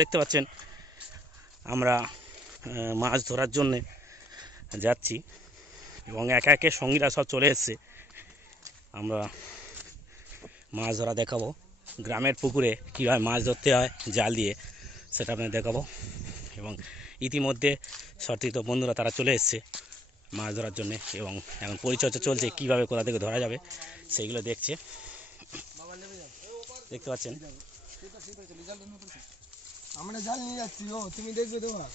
দেখতে পাচ্ছেন, আমরা মাছ ধরার জন্যে যাচ্ছি এবং একে একে সঙ্গীরা সব চলে এসছে। আমরা মাছ ধরা দেখাবো। গ্রামের পুকুরে কীভাবে মাছ ধরতে হয়, জাল দিয়ে সেটা আপনাদের দেখাবো। এবং ইতিমধ্যে সর্তিত বন্ধুরা তারা চলে এসছে। মাছ ধরার জন্যে এবং এখন পরিচর্যা চলছে কীভাবে কোথা থেকে ধরা যাবে সেইগুলো দেখছে। দেখতে পাচ্ছেন? আমরা জাল নিয়ে যাচ্ছি ও তুমি দেখবে তোমার।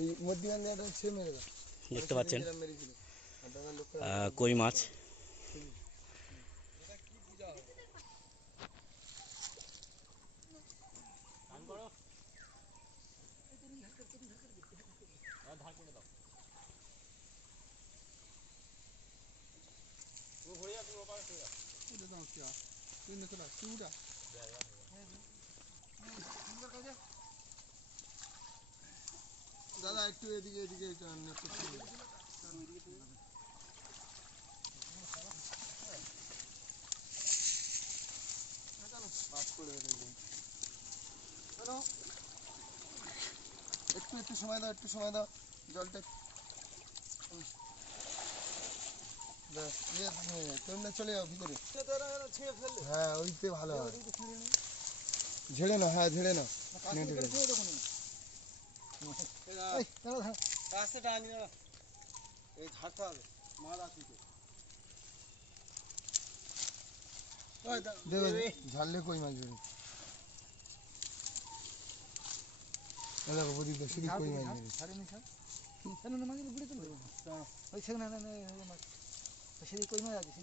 এই মধ্যখান ছে মেরে দেখতে পাচ্ছেন? কই মাছ আর দাদা লোক আহ, কই মাছ দাও কি আর তুই না তোরা তুই উঠা দাদা একটু এদিকে এদিকে টান, একটু ছেড়ে দাও। বাস করে দেবে এই। হ্যালো একটু একটু সময় দাও একটু সময় দাও জলটা তোমরা চলে যাও ভিতরে? হ্যাঁ ওইতে ভালো হয়। ঝেড়ে না হ্যাঁ ঝেড়ে না নেটে ঝেড়ে। এই, দাঁড়া, দাঁড়া। এই ঝাড়তে হবে মাল আসিতে দেবে ঝাড়লে কই মাছ বেরোবে এই দেখো প্রদীপ দা, শুধু কই মাছ বেরোচ্ছে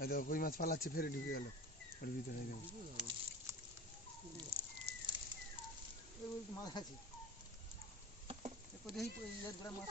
এই দেখো কই মাছ পালাচ্ছে ফেরে ঢুকে গেল। ওর ভিতরে এই দেখো মাছ। আছে দেখি মাছ